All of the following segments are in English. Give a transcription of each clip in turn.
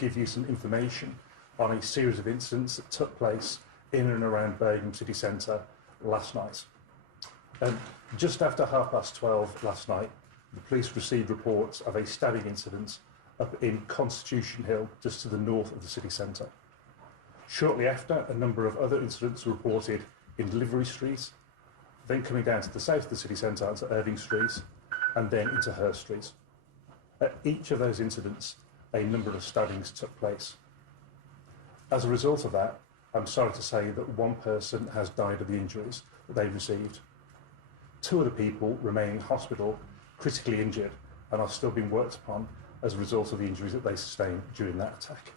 give you some information on a series of incidents that took place in and around Birmingham city centre last night. Just after 12:30 last night, the police received reports of a stabbing incident up in Constitution Hill, just to the north of the city centre. Shortly after, a number of other incidents were reported in Livery Street, then coming down to the south of the city centre onto Irving Street, and then into Hurst Street. At each of those incidents, a number of stabbings took place. As a result of that, I'm sorry to say that one person has died of the injuries that they received. 2 other people remain in hospital, critically injured, and are still being worked upon as a result of the injuries that they sustained during that attack.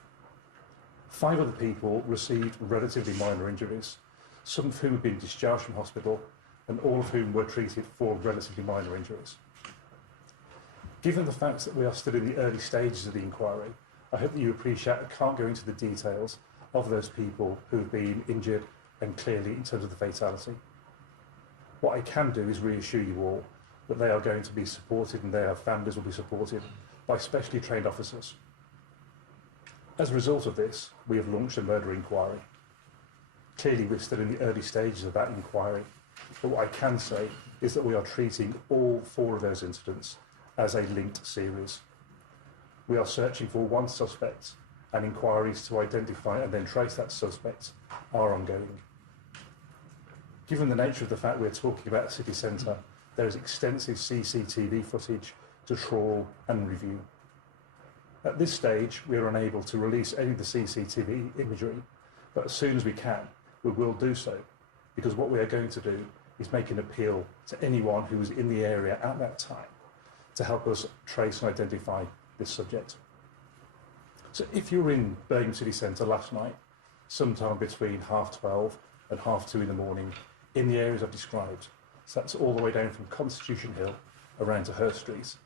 5 other people received relatively minor injuries, some of whom have been discharged from hospital, and all of whom were treated for relatively minor injuries. Given the fact that we are still in the early stages of the inquiry, I hope that you appreciate I can't go into the details of those people who have been injured and clearly in terms of the fatality. What I can do is reassure you all that they are going to be supported and their families will be supported by specially trained officers. As a result of this, we have launched a murder inquiry. Clearly, we're still in the early stages of that inquiry, but what I can say is that we are treating all 4 of those incidents as a linked series. We are searching for one suspect, and inquiries to identify and then trace that suspect are ongoing. Given the nature of the fact we're talking about a city centre, there is extensive CCTV footage to trawl and review. At this stage, we are unable to release any of the CCTV imagery, but as soon as we can, we will do so, because what we are going to do is make an appeal to anyone who was in the area at that time to help us trace and identify this subject. So if you were in Birmingham city centre last night, sometime between 12:30 and 2:30 in the morning, in the areas I've described, so that's all the way down from Constitution Hill around to Hurst Street,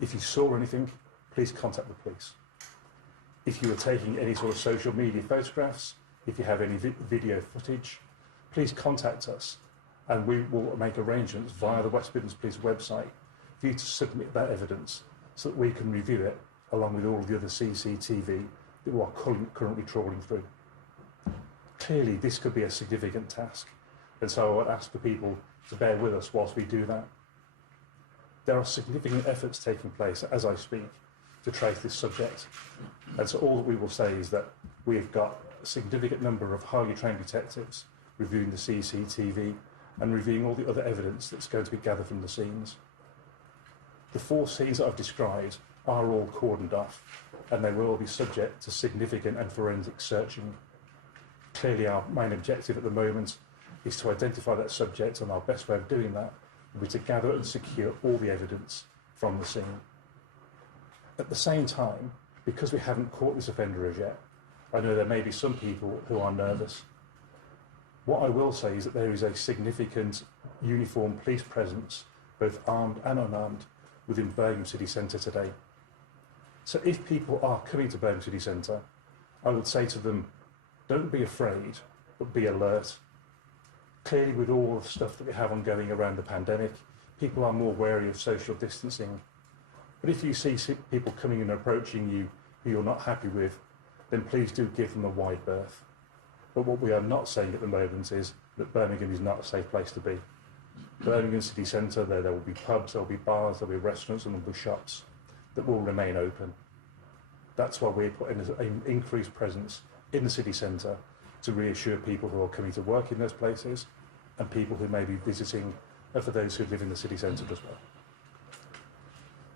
if you saw anything, please contact the police. If you were taking any sort of social media photographs, if you have any video footage, please contact us and we will make arrangements via the West Midlands Police website for you to submit that evidence so that we can review it along with all of the other CCTV that we are currently trawling through. Clearly, this could be a significant task, and so I would ask for people to bear with us whilst we do that. There are significant efforts taking place as I speak to trace this subject, and so all that we will say is that we've got a significant number of highly trained detectives reviewing the CCTV and reviewing all the other evidence that's going to be gathered from the scenes. The 4 scenes that I've described are all cordoned off, and they will all be subject to significant and forensic searching. Clearly, our main objective at the moment is to identify that subject, and our best way of doing that will be to gather and secure all the evidence from the scene. At the same time, because we haven't caught this offender as yet, I know there may be some people who are nervous. What I will say is that there is a significant uniformed police presence, both armed and unarmed, within Birmingham city centre today. So if people are coming to Birmingham city centre, I would say to them, don't be afraid, but be alert. Clearly, with all the stuff that we have ongoing around the pandemic, people are more wary of social distancing. But if you see people coming and approaching you who you're not happy with, then please do give them a wide berth. But what we are not saying at the moment is that Birmingham is not a safe place to be. Birmingham city centre, there will be pubs, there will be bars, there will be restaurants and there will be shops that will remain open. That's why we're putting an increased presence in the city centre to reassure people who are coming to work in those places and people who may be visiting, and for those who live in the city centre as well.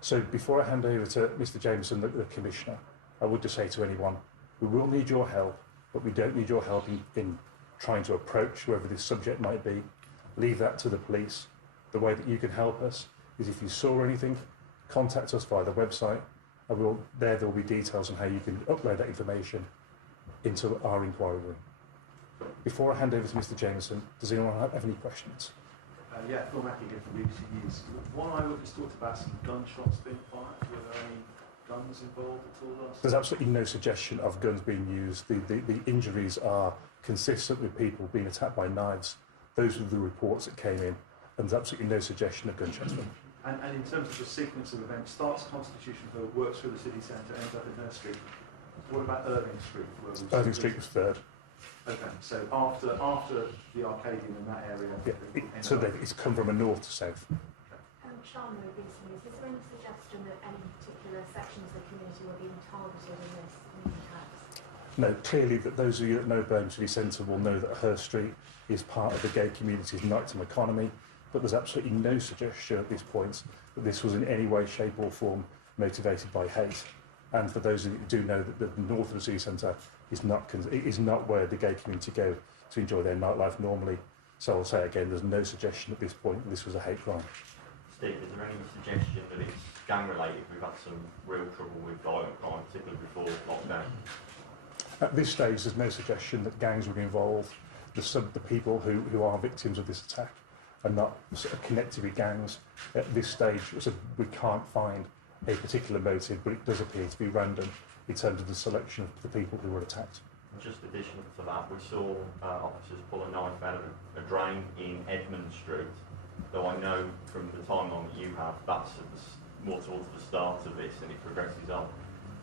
So before I hand over to Mr Jameson, the Commissioner, I would just say to anyone, we will need your help, but we don't need your help in trying to approach whoever this subject might be. Leave that to the police. The way that you can help us is if you saw anything, contact us via the website, and there will be details on how you can upload that information into our inquiry room. Before I hand over to Mr Jameson, does anyone have any questions? Yeah, Phil Mackey again from BBC News. One eyewitness talked about some gunshots being fired. Were there any guns involved at all? There's absolutely no suggestion of guns being used. The injuries are consistent with people being attacked by knives. Those were the reports that came in, and there's absolutely no suggestion of gunshots. And in terms of the sequence of events, starts Constitution Hill, works through the city centre, ends up in Hurst Street. What about Irving Street? Where we Irving Street was third. Okay, so after the Arcadian in that area. Yeah, so it's come from a north to south. Sean, recently, is there any suggestion that any particular sections of the community were being targeted in this new tax? No, clearly that those of you that know Birmingham City Centre will know that Hurst Street is part of the gay community's nighttime economy, but there's absolutely no suggestion at this point that this was in any way, shape or form motivated by hate. And for those of you who do know that the north of the city centre is not where the gay community go to enjoy their nightlife normally. So I'll say again, there's no suggestion at this point that this was a hate crime. Steve, is there any suggestion that it's gang related? We've had some real trouble with violent crime, particularly before lockdown. At this stage, there's no suggestion that gangs were involved. The people who are victims of this attack are not sort of connected with gangs. At this stage, so we can't find a particular motive, but it does appear to be random in terms of the selection of the people who were attacked. Just additional to that, we saw officers pull a knife out of a drain in Edmund Street. Though I know from the timeline that you have, that's more towards the start of this and it progresses on.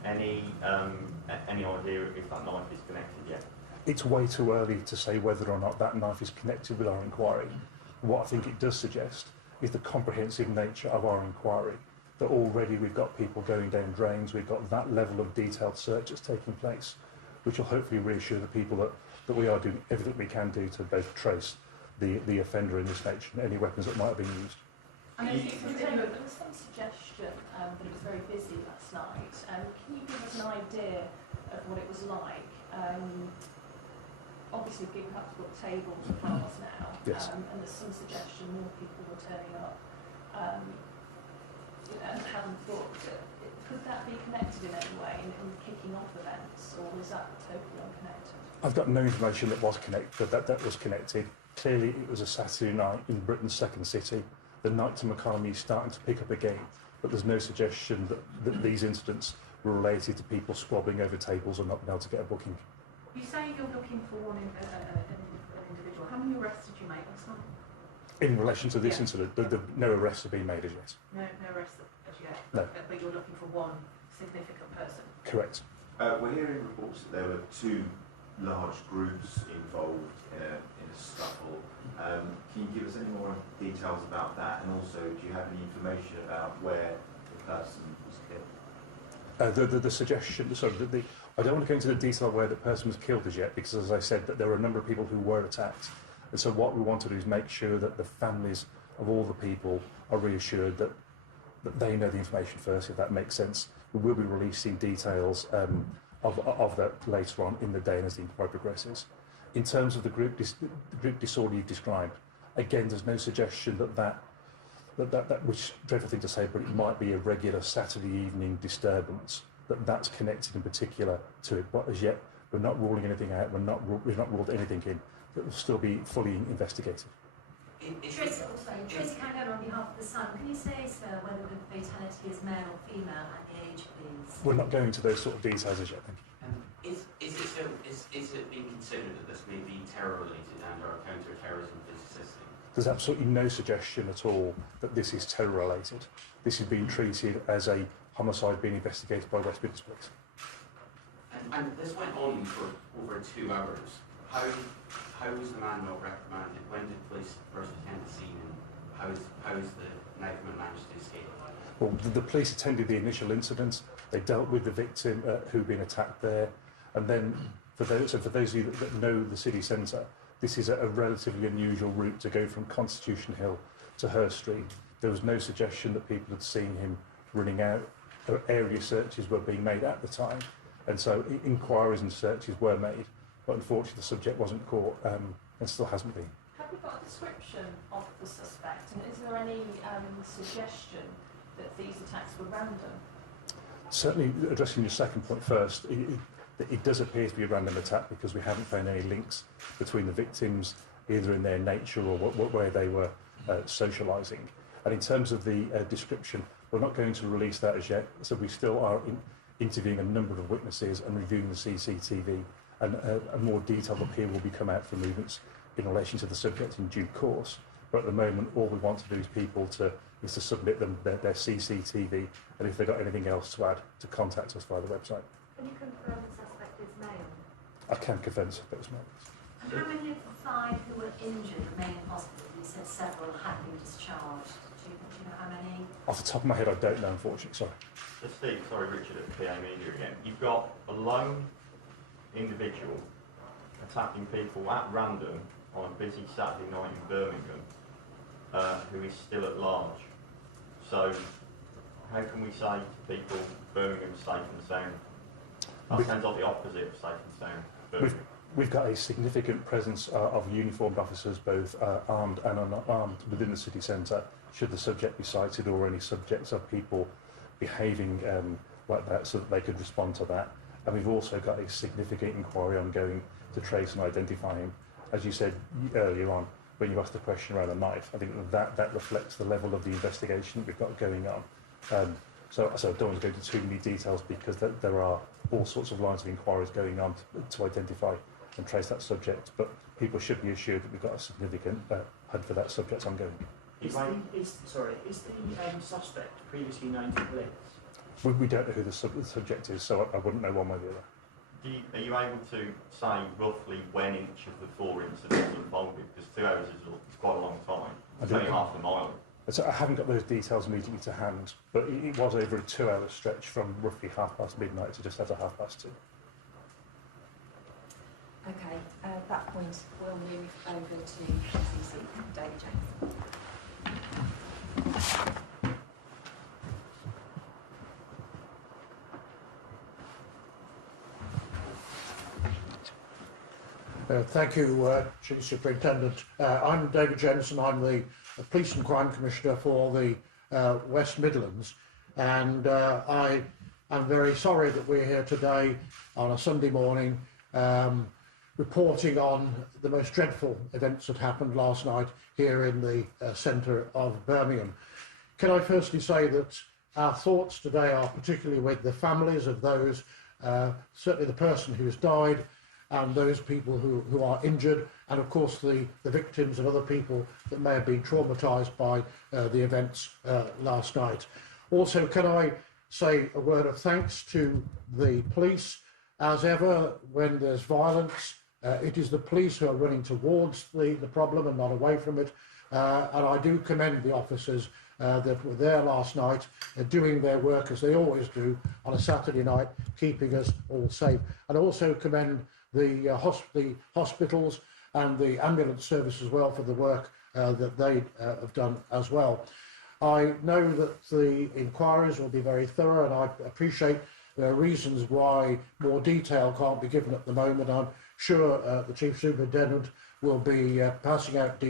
Any idea if that knife is connected yet? It's way too early to say whether or not that knife is connected with our inquiry. What I think it does suggest is the comprehensive nature of our inquiry, that already we've got people going down drains, we've got that level of detailed search that's taking place, which will hopefully reassure the people that we are doing everything we can do to both trace the offender in this nature and any weapons that might have been used. I know there was some suggestion that it was very busy last night. Can you give us an idea of what it was like? Obviously, people have to book tables and bars now, Yes. And there's some suggestion more people were turning up and hadn't booked. Could that be connected in any way in kicking off events, or is that totally unconnected? I've got no information that was connected, that was connected. Clearly, it was a Saturday night in Britain's second city. The nighttime economy is starting to pick up again, but there's no suggestion that these incidents were related to people squabbling over tables or not being able to get a booking. You say you're looking for an individual. How many arrests did you make last night? In relation to this incident, no arrests have been made as yet. No arrests as yet. No. But you're looking for one significant person. Correct. We're hearing reports that there were two large groups involved in a scuffle. Can you give us any more details about that? And also, do you have any information about where the person was killed? The suggestion, sorry, I don't want to go into the detail of where the person was killed as yet, because as I said, that there were a number of people who were attacked. And so what we want to do is make sure that the families of all the people are reassured that they know the information first, if that makes sense. We will be releasing details of that later on in the day and as the inquiry progresses. In terms of the group disorder you've described, again, there's no suggestion that which dreadful thing to say, but it might be a regular Saturday evening disturbance, that's connected in particular to it. But as yet, we're not ruling anything out, we've not ruled anything in. That will still be fully investigated. Tracy, Cagan on behalf of the Sun. Can you say, sir, whether the fatality is male or female and the age, please? We're not going into those sort of details as yet, thank you. Is it being considered that this may be terror-related and or counter-terrorism is assisting? There's absolutely no suggestion at all that this is terror-related. This is being treated as a homicide being investigated by West Midlands Police. And this went on for over 2 hours. How was the man not reprimanded? When did police first attend the scene, and how is the knifeman managed to escape? Well, the police attended the initial incident. They dealt with the victim who'd been attacked there, and then for those of you that know the city centre, this is a relatively unusual route to go from Constitution Hill to Hurst Street. There was no suggestion that people had seen him running out. Area searches were being made at the time, and so inquiries and searches were made. But unfortunately, the subject wasn't caught and still hasn't been. Have you got a description of the suspect, and is there any suggestion that these attacks were random? Certainly, addressing your second point first, it does appear to be a random attack because we haven't found any links between the victims, either in their nature or where they were socialising. And in terms of the description, we're not going to release that as yet, so we still are interviewing a number of witnesses and reviewing the CCTV, and a more detailed appeal will be come out for movements in relation to the subject in due course. But at the moment, all we want to do is people to submit them their CCTV, and if they've got anything else to add, to contact us via the website. Can you confirm the I can confirm those moments. And how many of the 5 who were injured remain in hospital? You said several had been discharged. Do you know how many? Off the top of my head, I don't know, unfortunately, sorry. So Steve, sorry, Richard at PA Media again. You've got a lone individual attacking people at random on a busy Saturday night in Birmingham who is still at large. So how can we say to people Birmingham's safe and sound? That sounds like the opposite of safe and sound. Birmingham. We've got a significant presence of uniformed officers, both armed and unarmed, within the city centre, should the subject be cited or any subjects of people behaving like that, so that they could respond to that. And we've also got a significant inquiry ongoing to trace and identify him. As you said earlier on, when you asked the question around a knife, I think that reflects the level of the investigation that we've got going on. So I don't want to go into too many details, because there are all sorts of lines of inquiries going on to identify and trace that subject, but people should be assured that we've got a significant hunt for that subject ongoing. Is the suspect previously known to police? We don't know who the subject is, so I wouldn't know one way or the other. Are you able to say roughly when each of the 4 incidents unfolded? Because 2 hours is quite a long time. It's only half a mile. So I haven't got those details immediately to hand, but it was over a 2-hour stretch from roughly midnight to just after 2:30. Okay, at that point we'll move over to CC David James. Thank you, Chief Superintendent. I'm David Jameson. I'm the Police and Crime Commissioner for the West Midlands, and I am very sorry that we're here today on a Sunday morning reporting on the most dreadful events that happened last night here in the centre of Birmingham. Can I firstly say that our thoughts today are particularly with the families of those, certainly the person who's died, and those people who are injured, and of course the victims and other people that may have been traumatised by the events last night. Also, can I say a word of thanks to the police. As ever, when there's violence, it is the police who are running towards the problem and not away from it. And I do commend the officers that were there last night, doing their work as they always do on a Saturday night, keeping us all safe. And also commend the hospitals and the ambulance service as well for the work that they have done as well. I know that the inquiries will be very thorough, and I appreciate there are reasons why more detail can't be given at the moment. I'm sure the Chief Superintendent will be passing out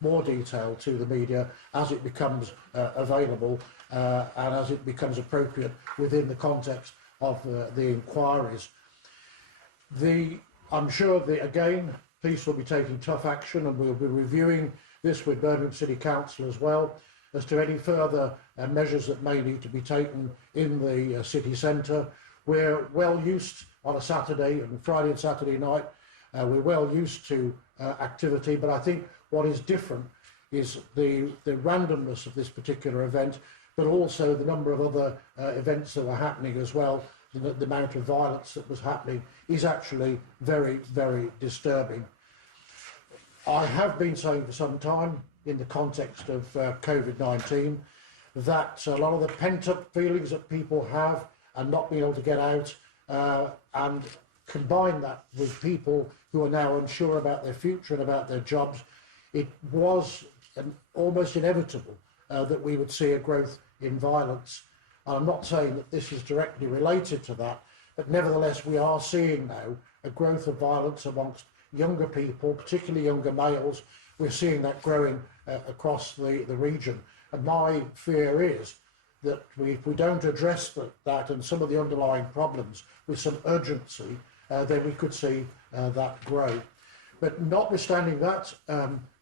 more detail to the media as it becomes available and as it becomes appropriate within the context of the inquiries. I'm sure again, police will be taking tough action, and we'll be reviewing this with Birmingham City Council as well as to any further measures that may need to be taken in the city centre. We're well used on a Saturday and Friday and Saturday night. We're well used to activity, but I think what is different is the randomness of this particular event, but also the number of other events that were happening as well. The amount of violence that was happening is actually very, very disturbing. I have been saying for some time, in the context of COVID-19, that a lot of the pent-up feelings that people have and not being able to get out, and combine that with people who are now unsure about their future and about their jobs, it was almost inevitable that we would see a growth in violence. I'm not saying that this is directly related to that, but nevertheless we are seeing now a growth of violence amongst younger people, particularly younger males. We're seeing that growing across the region. And my fear is that if we don't address that and some of the underlying problems with some urgency, then we could see that grow. But notwithstanding that,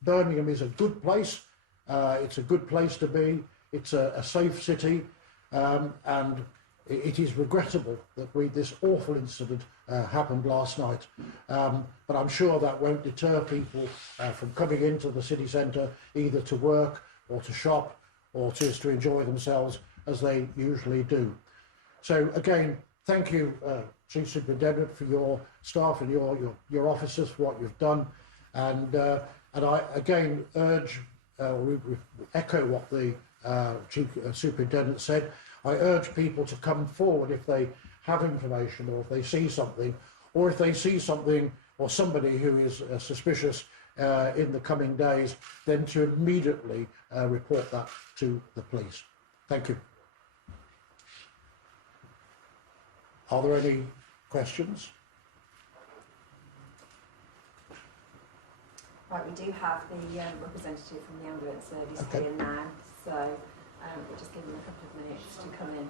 Birmingham is a good place. It's a good place to be. It's a safe city. And it is regrettable that this awful incident happened last night. But I'm sure that won't deter people from coming into the city centre, either to work or to shop or just to enjoy themselves as they usually do. So again, thank you, Chief Superintendent, for your staff and your officers for what you've done, and I again urge, we echo what the Chief Superintendent said. I urge people to come forward if they have information, or if they see something, or if they see something or somebody who is suspicious in the coming days, then to immediately report that to the police. Thank you. Are there any questions? Right, we do have the representative from the ambulance service Okay. here now, so we'll just give them a couple of minutes to come in.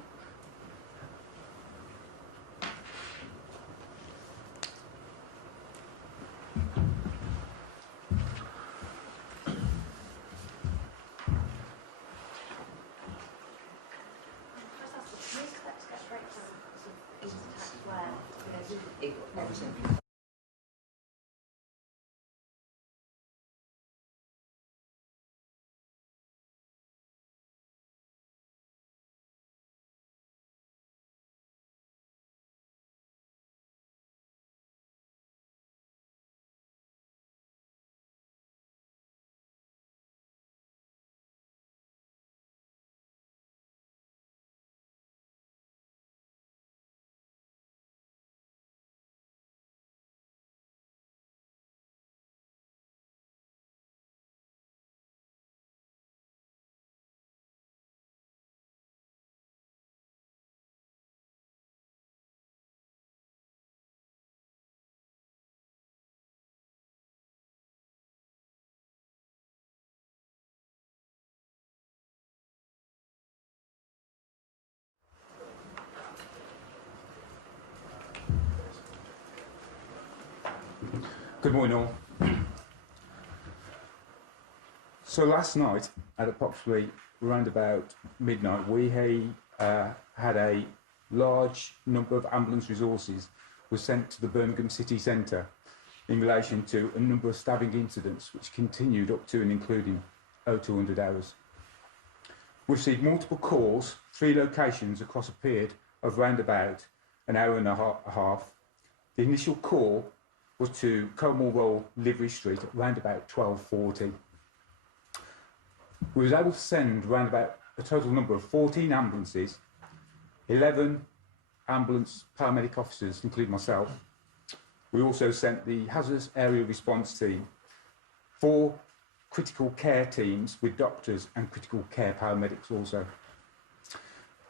Good morning all. So last night at approximately around about midnight we had a large number of ambulance resources were sent to the Birmingham city centre in relation to a number of stabbing incidents which continued up to and including 0200 hours. We received multiple calls, 3 locations across a period of around about an hour and a half. The initial call was to Colmore Roll, Livery Street, at around about 12:40. We was able to send around about a total number of 14 ambulances, 11 ambulance paramedic officers, including myself. We also sent the hazardous area response team, 4 critical care teams with doctors and critical care paramedics also.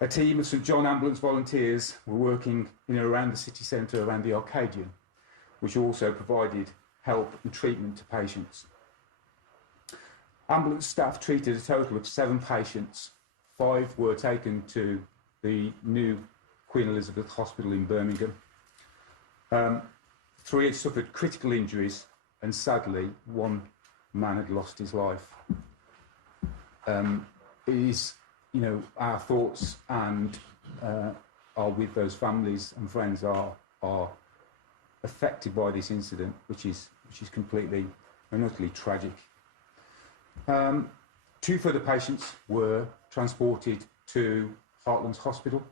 A team of St John ambulance volunteers were working in and around the city centre, around the Arcadian, which also provided help and treatment to patients. Ambulance staff treated a total of 7 patients. 5 were taken to the new Queen Elizabeth Hospital in Birmingham. 3 had suffered critical injuries, and sadly, 1 man had lost his life. It is, our thoughts and are with those families and friends are affected by this incident, which is completely and utterly tragic. 2 further patients were transported to Heartlands Hospital,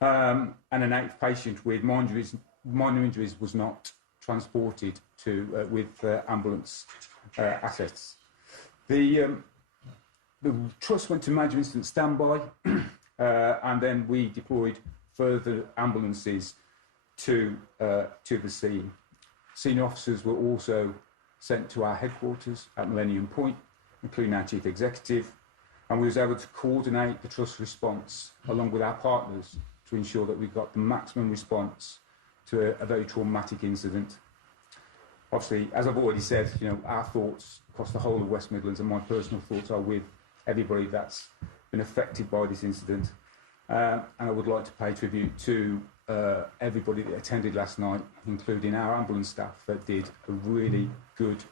and an 8th patient with minor injuries was not transported to with ambulance assets. The trust went to major incident standby, and then we deployed further ambulances to the scene. Senior officers were also sent to our headquarters at Millennium Point, including our chief executive, and we was able to coordinate the trust response along with our partners to ensure that we got the maximum response to a very traumatic incident. Obviously, as I've already said, our thoughts across the whole of West Midlands, and my personal thoughts are with everybody that's been affected by this incident. And I would like to pay tribute to everybody that attended last night, including our ambulance staff that did a really good,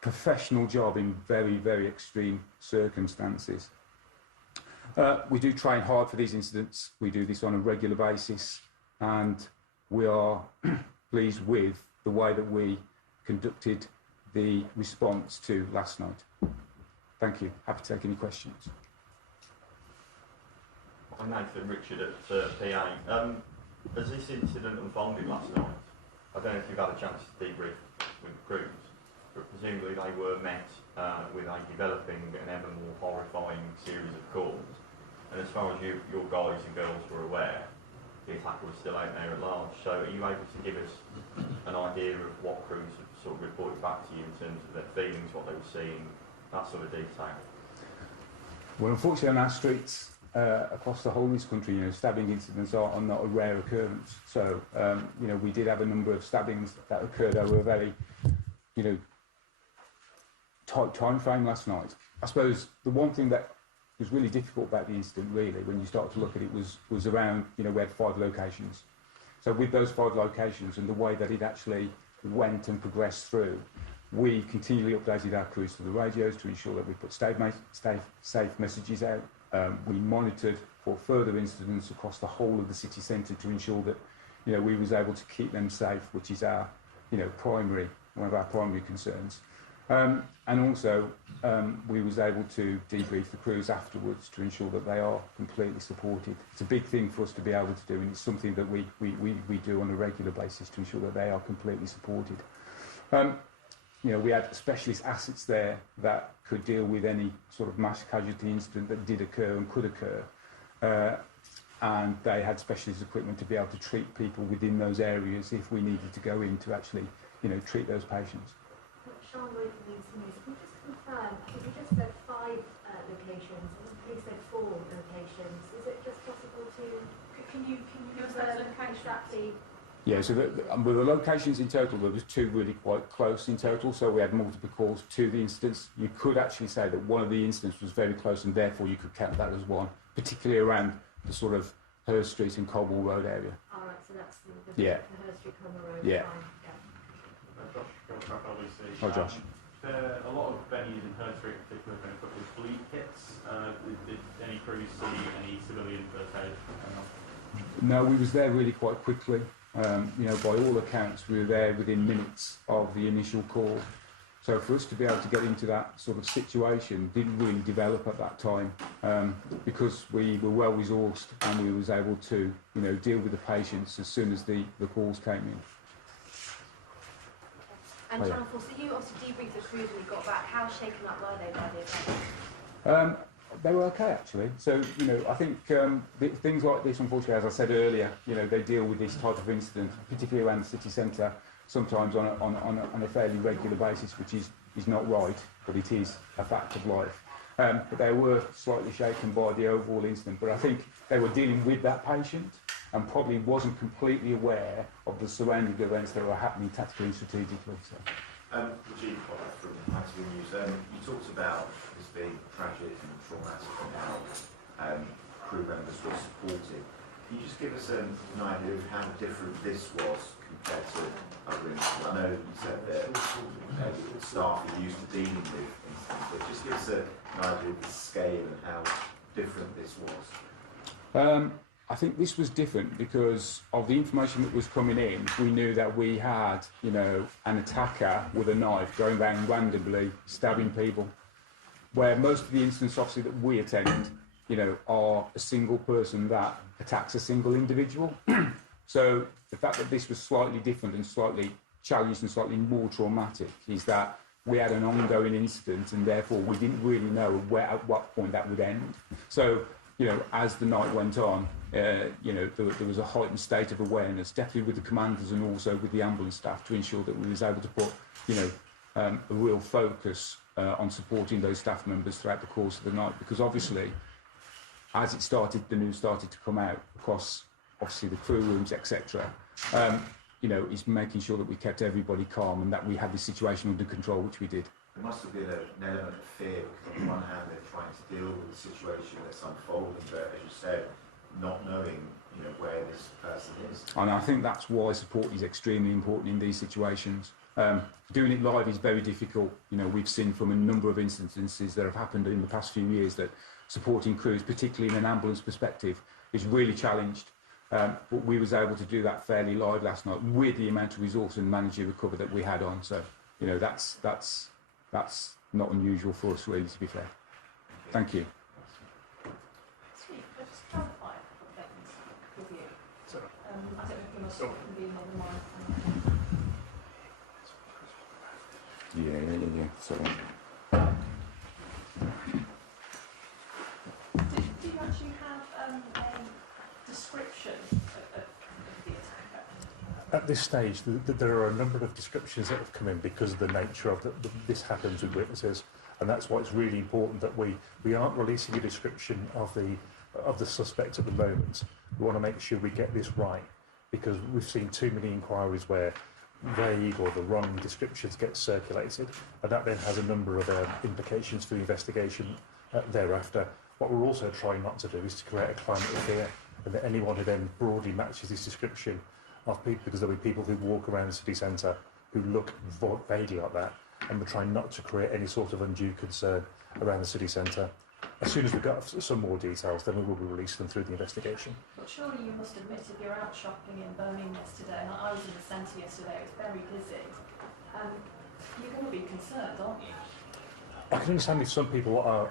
professional job in very, very extreme circumstances. We do train hard for these incidents. We do this on a regular basis, and we are pleased with the way that we conducted the response to last night. Thank you. Happy to take any questions. I'm Nathan Richard at PA. As this incident unfolded last night, I don't know if you've had a chance to debrief with the crews, but presumably they were met with a developing and ever more horrifying series of calls. And as far as your guys and girls were aware, the attacker was still out there at large. So are you able to give us an idea of what crews have sort of reported back to you in terms of their feelings, what they were seeing, that sort of detail? Well, unfortunately, on our streets across the whole of this country, stabbing incidents are not a rare occurrence. So, we did have a number of stabbings that occurred over a very, tight time frame last night. I suppose the one thing that was really difficult about the incident, really, when you start to look at it, was around, we had 5 locations. So with those 5 locations and the way that it actually went and progressed through, we continually updated our crews to the radios to ensure that we put safe messages out. We monitored for further incidents across the whole of the city centre to ensure that, we was able to keep them safe, which is our, one of our primary concerns. And also, we was able to debrief the crews afterwards to ensure that they are completely supported. It's a big thing for us to be able to do, and it's something that we do on a regular basis to ensure that they are completely supported. We had specialist assets there that could deal with any sort of mass casualty incident that did occur and could occur. And they had specialist equipment to be able to treat people within those areas if we needed to go in to actually, treat those patients. Sean Lloyd from Leeds News. Can you just confirm, I think you just said 5 locations, and the police said 4 locations. Is it just possible to, can you give us exactly? Yeah, so with the locations in total, there was 2 really quite close in total, so we had multiple calls to the incidents. You could actually say that one of the incidents was very close, and therefore you could count that as one, particularly around the sort of Hurst Street and Cobble Road area. All right, so that's the Hurst Street, Cobble Road. Yeah. Josh, obviously. Oh, Josh. A lot of venues in Hurst Street in particular have been equipped with bleed kits. Did any crews see any civilian first aid? No, we was there really quite quickly. By all accounts, we were there within minutes of the initial call. So for us to be able to get into that sort of situation didn't really develop at that time because we were well resourced and we was able to, deal with the patients as soon as the calls came in. And Channel 4, so you obviously debriefed the crews when you got back. How shaken up were they by the event? They were okay, actually. So, I think things like this, unfortunately, as I said earlier, they deal with this type of incident, particularly around the city centre, sometimes on a fairly regular basis, which is not right, but it is a fact of life. But they were slightly shaken by the overall incident. But I think they were dealing with that patient and probably wasn't completely aware of the surrounding events that were happening tactically and strategically. So. Rajiv from Active News, you talked about this being tragic and traumatic and how crew members were supported. Can you just give us an idea of how different this was compared to other incidents? I know you said that staff are used to dealing with incidents, but just give us an idea of the scale and how different this was. I think this was different because of the information that was coming in. We knew that we had, an attacker with a knife going around randomly stabbing people. Where most of the incidents, obviously, that we attend, are a single person that attacks a single individual. So the fact that this was slightly different and slightly challenged and slightly more traumatic is that we had an ongoing incident and therefore we didn't really know at what point that would end. So, as the night went on, there was a heightened state of awareness, definitely with the commanders and also with the ambulance staff to ensure that we was able to put, a real focus on supporting those staff members throughout the course of the night. Because obviously, as the news started to come out across, obviously, the crew rooms, etc., is making sure that we kept everybody calm and that we had the situation under control, which we did. There must have been an element of fear because on one hand they're trying to deal with the situation that's unfolding, but as you said, not knowing where this person is. And I think that's why support is extremely important in these situations. Doing it live is very difficult. We've seen from a number of instances that have happened in the past few years that supporting crews, particularly in an ambulance perspective, is really challenged. But we was able to do that fairly live last night with the amount of resource and managerial cover that we had on. So, that's not unusual for us, really, to be fair. Thank you. Steve, can I just clarify a couple of things with you? Sorry. I else Sure. can be another mic. Yeah. Sorry. Do you actually have a description of the attacker? At this stage, there are a number of descriptions that have come in because of the nature of this happens with witnesses, and that's why it's really important that we aren't releasing a description of the suspect at the moment. We want to make sure we get this right, because we've seen too many inquiries where vague or the wrong descriptions get circulated, and that then has a number of implications for the investigation thereafter. What we're also trying not to do is to create a climate of fear, and that anyone who then broadly matches this description of people, because there'll be people who walk around the city centre who look vaguely like that, and we're trying not to create any sort of undue concern around the city centre. As soon as we've got some more details, then we will be releasing them through the investigation. But surely you must admit, if you're out shopping in Birmingham yesterday, and I was in the centre yesterday, it was very busy, you're going to be concerned, aren't you? I can understand if some people are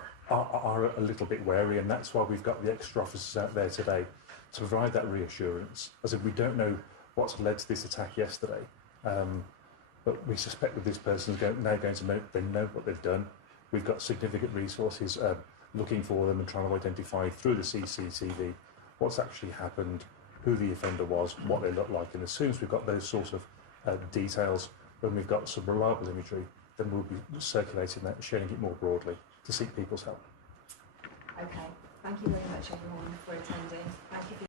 a little bit wary, and that's why we've got the extra officers out there today to provide that reassurance. As if we don't know what's led to this attack yesterday, but we suspect that this person's now going to they know what they've done. We've got significant resources looking for them and trying to identify through the CCTV what's actually happened, who the offender was, what they look like, and as soon as we've got those sorts of details, when we've got some reliable imagery, then we'll be circulating that and sharing it more broadly to seek people's help. Okay, thank you very much everyone for attending. Thank you for